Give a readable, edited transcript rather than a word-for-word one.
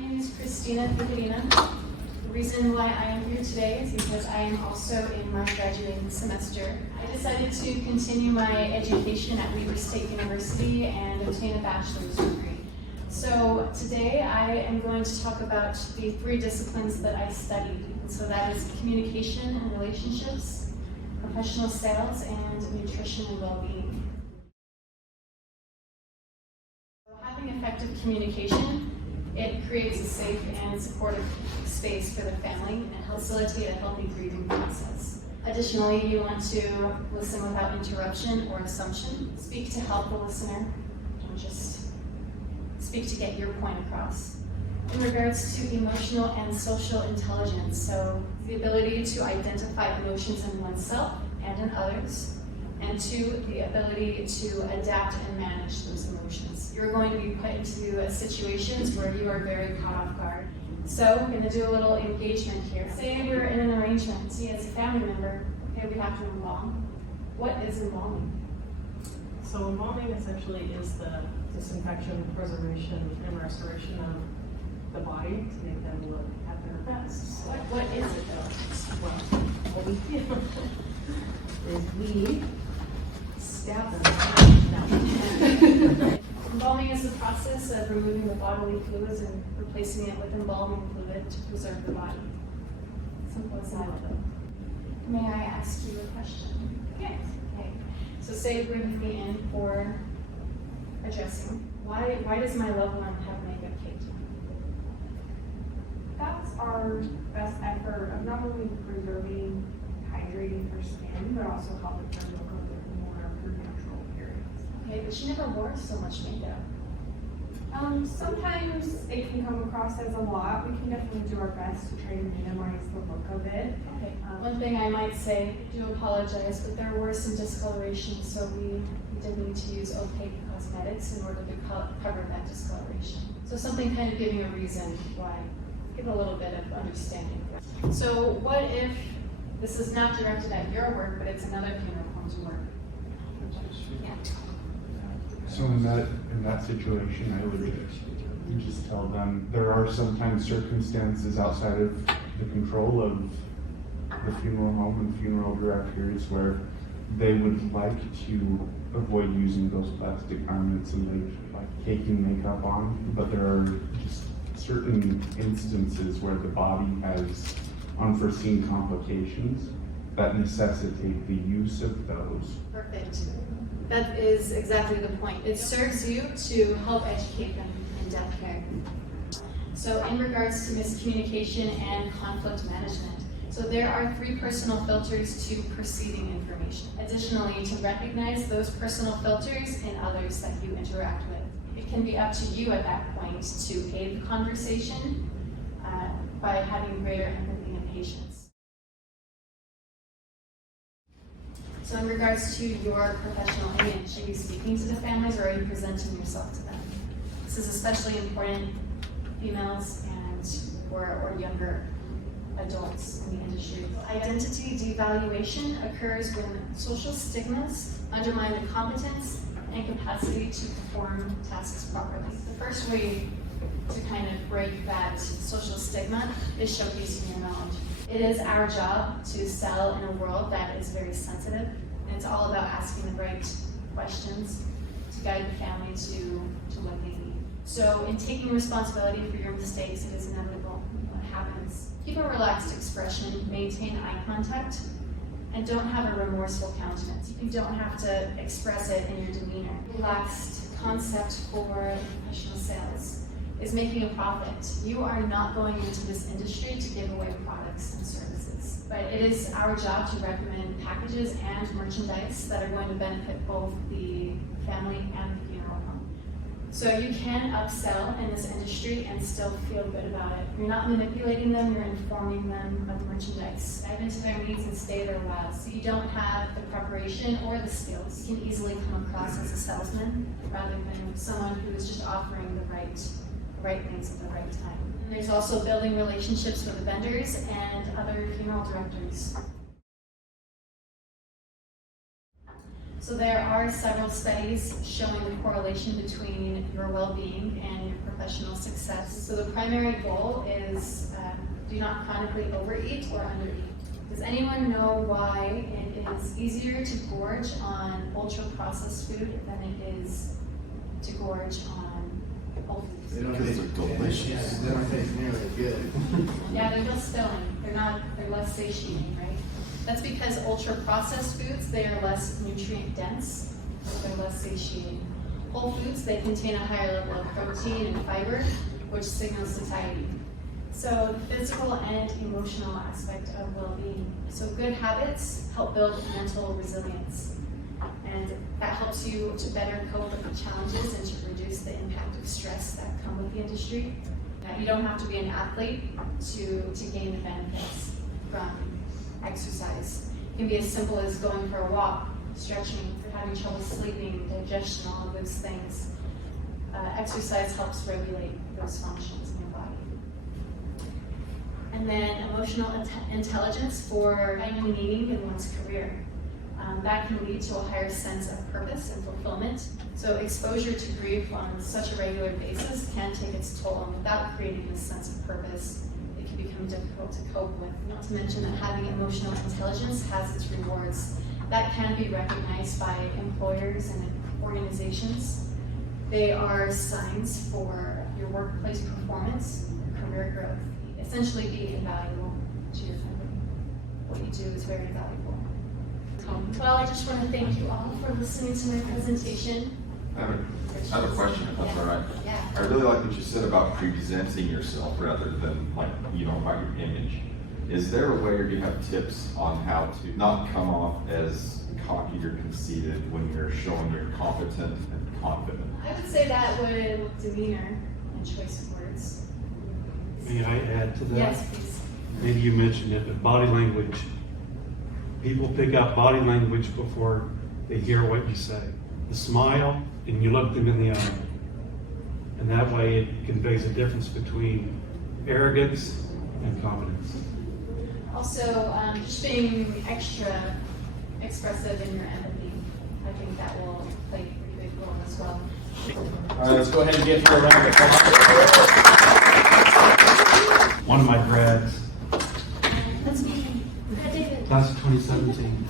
name is Christina Ficarina. The reason why I am here today is because I am also in my graduating semester. I decided to continue my education at Weber State University and obtain a bachelor's degree. So today I am going to talk about the 3 disciplines that I studied. So that is communication and relationships, professional sales, and nutrition and well-being. So having effective communication, it creates a safe and supportive space for the family and helps facilitate a healthy grieving process. Additionally, you want to listen without interruption or assumption. Speak to help the listener, don't just speak to get your point across. In regards to emotional and social intelligence, so the ability to identify emotions in oneself and in others, and 2, the ability to adapt and manage those emotions. You're going to be put into situations where you are very caught off guard. So we're going to do a little engagement here. Say we're in an arrangement, see as a family member, okay, we have to embalm. What is embalming? So embalming essentially is the disinfection, preservation, and restoration of the body to make them look at their best. What is it though? Well, what we do is we stab them. Embalming is the process of removing the bodily fluids and replacing it with embalming fluid to preserve the body. Simple as that. May I ask you a question? Yes. Okay. So say you bring me in for a dressing. Why does my loved one have makeup, Kate? That's our best effort of not only preserving, hydrating her skin, but also helping her look a bit more of her natural appearance. Okay, but she never wore so much makeup. Sometimes it can come across as a lot. We can definitely do our best to try to minimize the look of it. Okay. One thing I might say, I do apologize, but there were some discolorations, so we did need to use opaque cosmetics in order to cover that discoloration. So something kind of giving a reason why. Give a little bit of understanding. So what if this is not directed at your work, but it's another funeral home's work? Yeah. So in that situation, I would just tell them there are sometimes circumstances outside of the control of the funeral home and funeral directors where they would like to avoid using those plastic garments and like taking makeup on, but there are just certain instances where the body has unforeseen complications that necessitate the use of those. Perfect. That is exactly the point. It serves you to help educate them in death care. So in regards to miscommunication and conflict management, so there are 3 personal filters to perceiving information. Additionally, to recognize those personal filters in others that you interact with. It can be up to you at that point to aid the conversation by having greater empathy and patience. So in regards to your professional image, are you speaking to the families or are you presenting yourself to them? This is especially important females and or younger adults in the industry. Identity devaluation occurs when social stigmas undermine the competence and capacity to perform tasks properly. The first way to kind of break that social stigma is showcasing your knowledge. It is our job to sell in a world that is very sensitive, and it's all about asking the right questions to guide the family to what they need. So in taking responsibility for your mistakes, it is inevitable. What happens? Keep a relaxed expression, maintain eye contact, and don't have a remorseful countenance. You don't have to express it in your demeanor. Relaxed concept for professional sales is making a profit. You are not going into this industry to give away products and services, but it is our job to recommend packages and merchandise that are going to benefit both the family and the funeral home. So you can upsell in this industry and still feel good about it. You're not manipulating them, you're informing them of the merchandise. Dive into their needs and stay there a while. So you don't have the preparation or the skills. You can easily come across as a salesman rather than someone who is just offering the right things at the right time. And there's also building relationships with the vendors and other funeral directors. So there are several studies showing the correlation between your well-being and your professional success. So the primary goal is do not chronically overeat or undereat. Does anyone know why it is easier to gorge on ultra-processed food than it is to gorge on whole foods? They don't taste delicious. They don't taste nearly as good. Yeah, they're just filling. They're less satiating, right? That's because ultra-processed foods, they are less nutrient dense, so they're less satiating. Whole foods, they contain a higher level of protein and fiber, which signals satiety. So the physical and emotional aspect of well-being. So good habits help build mental resilience. And that helps you to better cope with the challenges and to reduce the impact of stress that come with the industry. Now, you don't have to be an athlete to gain the benefits from exercise. It can be as simple as going for a walk, stretching, for having trouble sleeping, digestion, all of those things. Exercise helps regulate those functions in your body. And then emotional intelligence for finding meaning in one's career. That can lead to a higher sense of purpose and fulfillment. So exposure to grief on such a regular basis can take its toll, and without creating this sense of purpose, it can become difficult to cope with. Not to mention that having emotional intelligence has its rewards. That can be recognized by employers and organizations. They are signs for your workplace performance, your career growth, essentially being invaluable to your company. What you do is very valuable. Well, I just want to thank you all for listening to my presentation. I have a question, if that's all right. Yeah. I really like what you said about presenting yourself rather than about your image. Is there a way, or do you have tips on how to not come off as cocky or conceited when you're showing you're competent and confident? I would say that with demeanor and choice of words. May I add to that? Yes, please. Maybe you mentioned it, but body language. People pick up body language before they hear what you say. The smile, and you look them in the eye. And that way it conveys a difference between arrogance and confidence. Also, just being extra expressive in your empathy. I think that will play a pretty big role as well. All right, let's go ahead and get to a round of applause. One of my grads, That's me. David. class of 2017,